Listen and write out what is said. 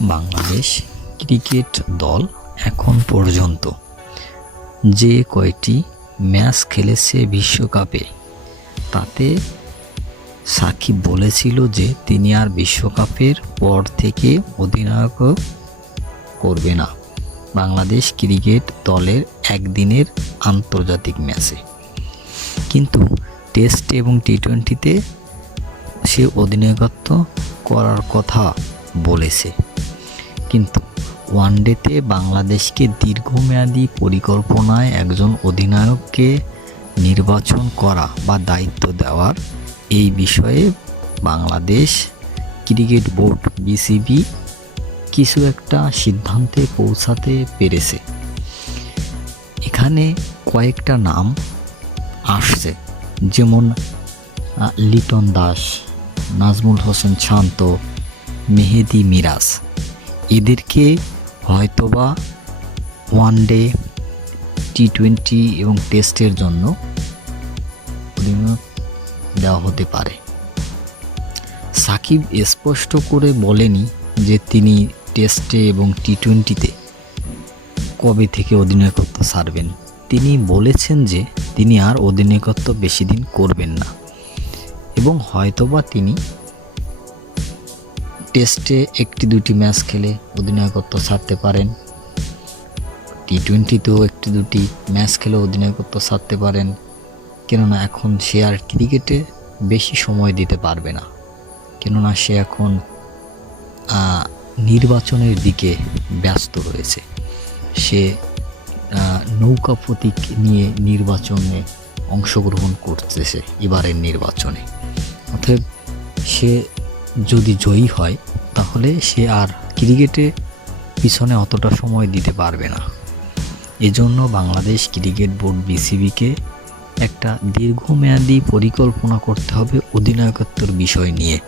Bangladesh cricket দল এখন পর্যন্ত যে কয়টি ম্যাচ খেলেছে বিশ্বকাপে, তাতে সাকিব বলেছিল যে তিনি আর বিশ্বকাপের পর থেকে অধিনায়ক করবে না। বাংলাদেশ ক্রিকেট দলের একদিনের আন্তর্জাতিক ম্যাচে। কিন্তু টেস্ট এবং টি টোয়েন্টিতে সে অধিনায়কত্ব করার কথা বলেছে। কিন্তু ওয়ানডেতে বাংলাদেশকে দীর্ঘমেয়াদী পরিকল্পনায় একজন অধিনায়ককে নির্বাচন করা বা দায়িত্ব দেওয়ার এই বিষয়ে বাংলাদেশ ক্রিকেট বোর্ড, বিসিবি কিছু একটা সিদ্ধান্তে পৌঁছাতে পেরেছে। এখানে কয়েকটা নাম আসছে, যেমন লিটন দাস, নাজমুল হোসেন শান্ত, মেহেদি মিরাজ। এদেরকে হয়তোবা ওয়ান ডে টি টোয়েন্টি এবং টেস্টের জন্য দেওয়া হতে পারে। সাকিব স্পষ্ট করে বলেনি যে তিনি টেস্টে এবং টি টোয়েন্টিতে কবে থেকে অধিনায়কত্ব সারবেন। তিনি বলেছেন যে তিনি আর অধিনায়কত্ব বেশি দিন করবেন না। এবং হয়তোবা তিনি টেস্টে একটি দুটি ম্যাচ খেলে অধিনায়কত্ব ছাড়তে পারেন। টি টোয়েন্টিতেও একটি দুটি ম্যাচ খেলে অধিনায়কত্ব ছাড়তে পারেন। কেননা এখন সে আর ক্রিকেটে বেশি সময় দিতে পারবে না। কেননা সে এখন নির্বাচনের দিকে ব্যস্ত রয়েছে। সে নৌকা প্রতীক নিয়ে নির্বাচনে অংশগ্রহণ করতেছে এবারের নির্বাচনে। অতএব সে যদি জয়ী হয়, তাহলে সে আর ক্রিকেটে পিছনে অতটা সময় দিতে পারবে না। এজন্য বাংলাদেশ ক্রিকেট বোর্ড বিসিবিকে একটা দীর্ঘমেয়াদী পরিকল্পনা করতে হবে অধিনায়কত্বের বিষয় নিয়ে।